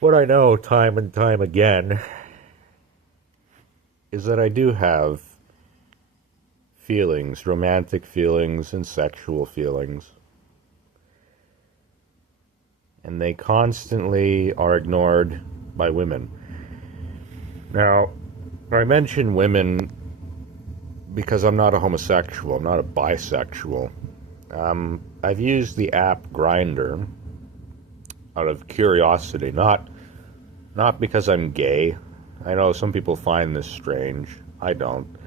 What I know time and time again is that I do have feelings, romantic feelings and sexual feelings, and they constantly are ignored by women. Now, I mention women because I'm not a homosexual, I'm not a bisexual. I've used the app Grindr out of curiosity, not because I'm gay. I know some people find this strange. I don't.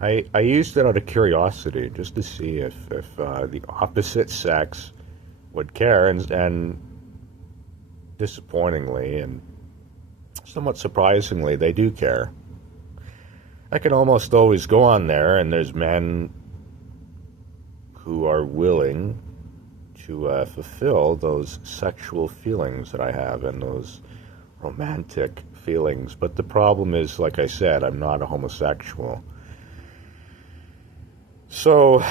I used it out of curiosity just to see if the opposite sex would care, and disappointingly and somewhat surprisingly, they do care. I can almost always go on there, and there's men who are willing to fulfill those sexual feelings that I have and those romantic feelings. But the problem is, like I said, I'm not a homosexual. So,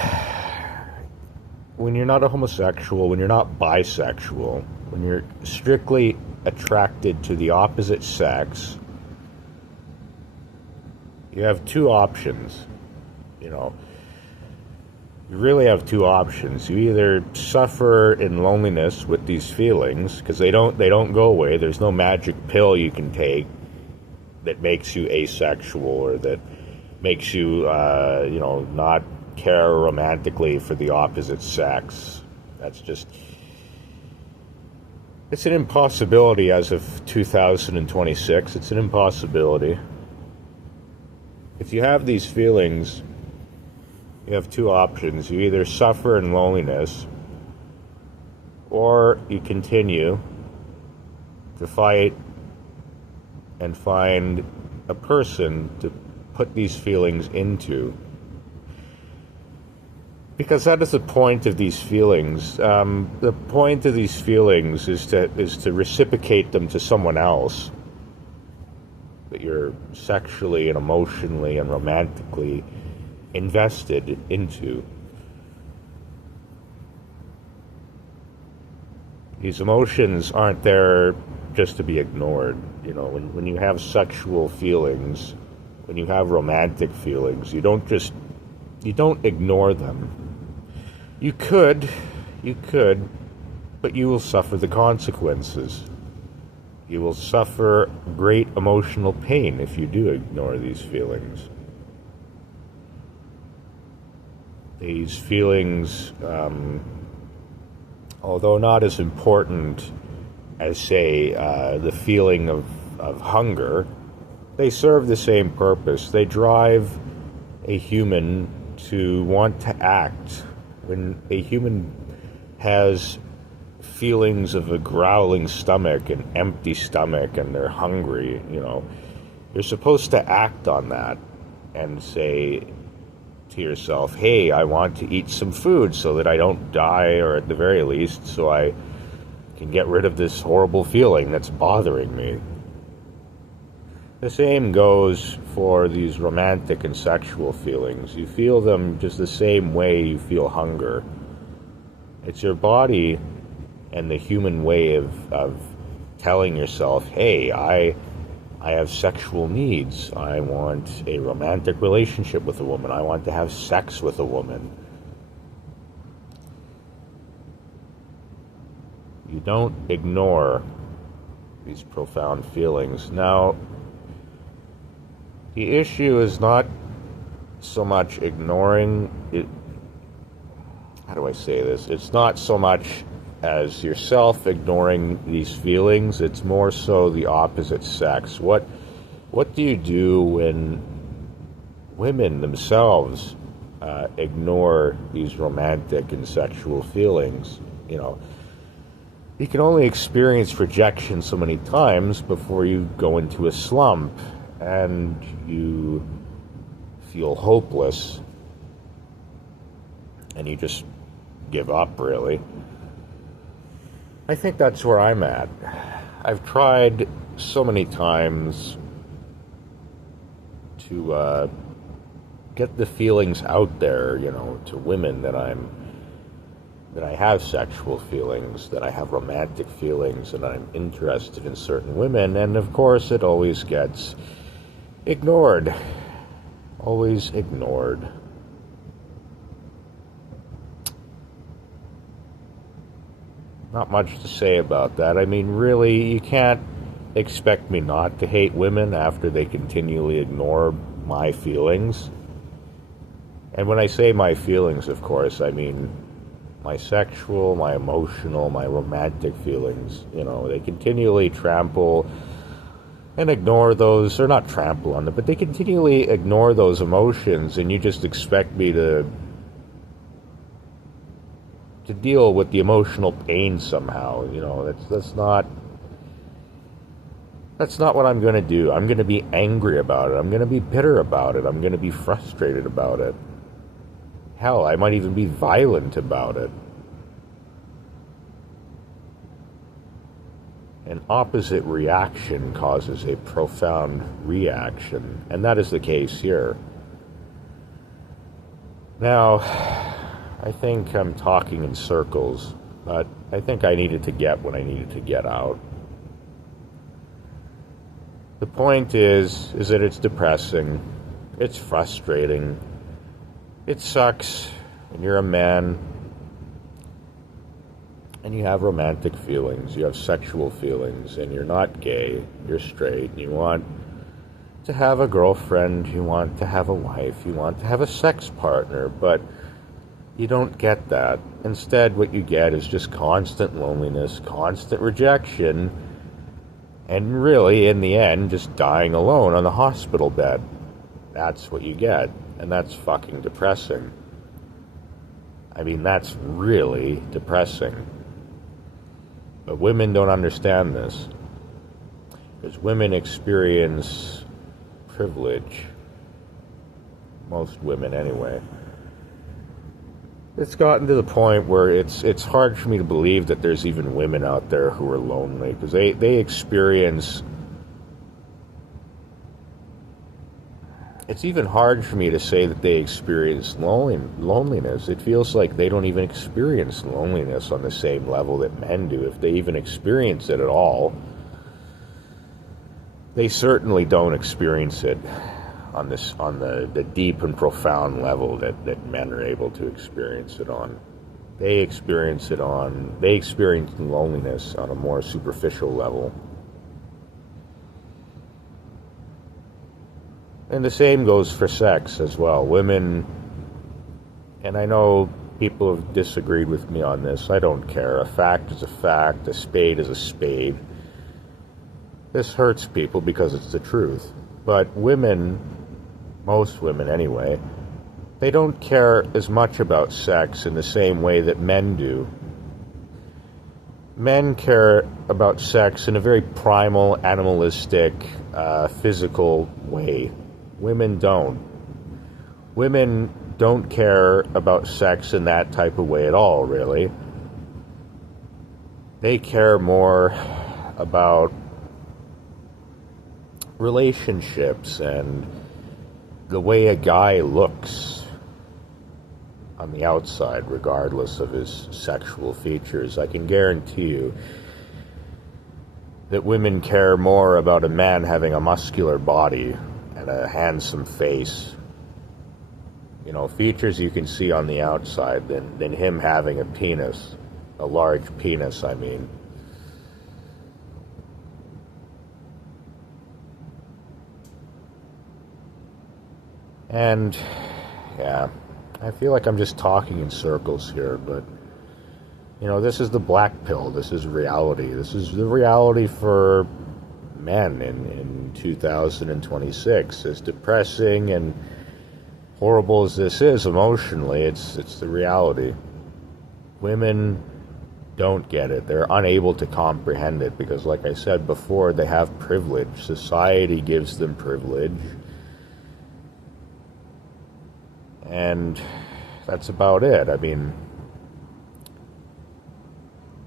when you're not a homosexual, when you're not bisexual, when you're strictly attracted to the opposite sex, you have two options. You know, you really have two options. You either suffer in loneliness with these feelings because they don't go away. There's no magic pill you can take that makes you asexual or that makes you not care romantically for the opposite sex. That's just, it's an impossibility as of 2026. It's an impossibility. If you have these feelings, you have two options. You either suffer in loneliness, or you continue to fight and find a person to put these feelings into. Because that is the point of these feelings. The point of these feelings is to reciprocate them to someone else that you're sexually and emotionally and romantically invested into. These emotions aren't there just to be ignored. You know, when you have sexual feelings, when you have romantic feelings, you don't ignore them. You could, but you will suffer the consequences. You will suffer great emotional pain if you do ignore these feelings. These feelings, although not as important as, say, the feeling of hunger, they serve the same purpose. They drive a human to want to act. When a human has feelings of a growling stomach, an empty stomach, and they're hungry, you're supposed to act on that and say to yourself, hey, I want to eat some food so that I don't die, or at the very least, so I can get rid of this horrible feeling that's bothering me. The same goes for these romantic and sexual feelings. You feel them just the same way you feel hunger. It's your body and the human way of telling yourself, hey, I have sexual needs. I want a romantic relationship with a woman. I want to have sex with a woman. You don't ignore these profound feelings. Now, the issue is not so much ignoring it. How do I say this? It's not so much as yourself ignoring these feelings. It's more so the opposite sex. What do you do when women themselves ignore these romantic and sexual feelings? You can only experience rejection so many times before you go into a slump and you feel hopeless and you just give up, really. I think that's where I'm at. I've tried so many times to get the feelings out there, to women that I'm that I have sexual feelings, that I have romantic feelings, and I'm interested in certain women, and of course it always gets ignored. Always ignored. Not much to say about that. I mean, really, you can't expect me not to hate women after they continually ignore my feelings. And when I say my feelings, of course, I mean my sexual, my emotional, my romantic feelings. They continually trample and ignore those, or not trample on them, but they continually ignore those emotions, and you just expect me to deal with the emotional pain somehow. That's not what I'm going to do. I'm going to be angry about it. I'm going to be bitter about it. I'm going to be frustrated about it. Hell, I might even be violent about it. An opposite reaction causes a profound reaction, and that is the case here. Now, I think I'm talking in circles, but I think I needed to get what I needed to get out. The point is that it's depressing, it's frustrating, it sucks when you're a man and you have romantic feelings, you have sexual feelings, and you're not gay, you're straight, and you want to have a girlfriend, you want to have a wife, you want to have a sex partner, but you don't get that. Instead, what you get is just constant loneliness, constant rejection, and really, in the end, just dying alone on the hospital bed. That's what you get, and that's fucking depressing. I mean, that's really depressing. But women don't understand this, because women experience privilege. Most women, anyway. It's gotten to the point where it's hard for me to believe that there's even women out there who are lonely, because they experience... It's even hard for me to say that they experience loneliness. It feels like they don't even experience loneliness on the same level that men do, if they even experience it at all. They certainly don't experience it on the deep and profound level that men are able to experience it on. They experience loneliness on a more superficial level. And the same goes for sex as well. Women, and I know people have disagreed with me on this, I don't care. A fact is a fact, a spade is a spade. This hurts people because it's the truth. But women, most women anyway, they don't care as much about sex in the same way that men do. Men care about sex in a very primal, animalistic, physical way. Women don't. Women don't care about sex in that type of way at all, really. They care more about relationships and the way a guy looks on the outside, regardless of his sexual features. I can guarantee you that women care more about a man having a muscular body and a handsome face, features you can see on the outside, than him having a penis, a large penis, I mean. And, yeah, I feel like I'm just talking in circles here, but, this is the black pill. This is reality. This is the reality for men in 2026. As depressing and horrible as this is emotionally, it's the reality. Women don't get it. They're unable to comprehend it because, like I said before, they have privilege. Society gives them privilege. And that's about it. I mean,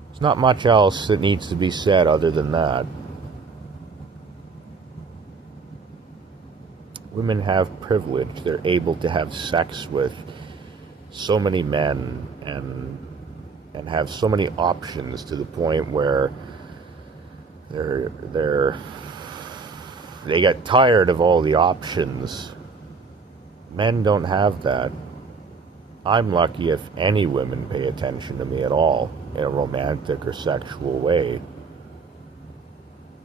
there's not much else that needs to be said other than that. Women have privilege. They're able to have sex with so many men, and and have so many options to the point where they get tired of all the options. Men don't have that. I'm lucky if any women pay attention to me at all in a romantic or sexual way.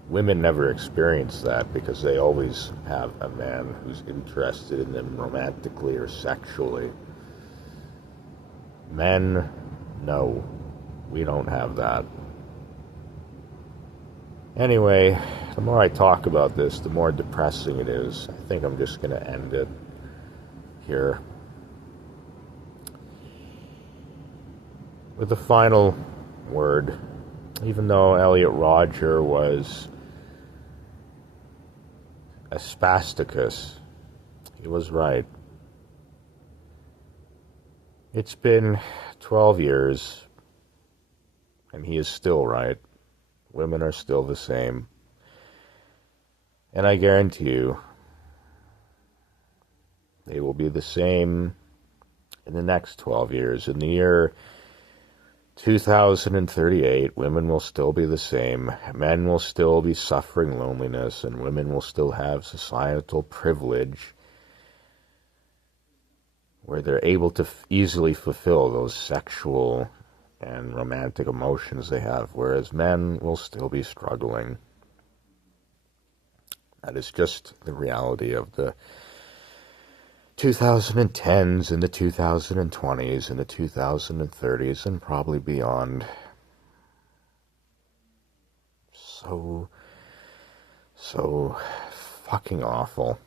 Women never experience that because they always have a man who's interested in them romantically or sexually. Men, no, we don't have that. Anyway, the more I talk about this, the more depressing it is. I think I'm just going to end it here with the final word. Even though Elliot Rodger was a spasticus, he was right. It's been 12 years, and he is still right. Women are still the same. And I guarantee you, they will be the same in the next 12 years. In the year 2038, women will still be the same. Men will still be suffering loneliness, and women will still have societal privilege where they're able to easily fulfill those sexual and romantic emotions they have, whereas men will still be struggling. That is just the reality of the 2010s and the 2020s and the 2030s and probably beyond. So fucking awful.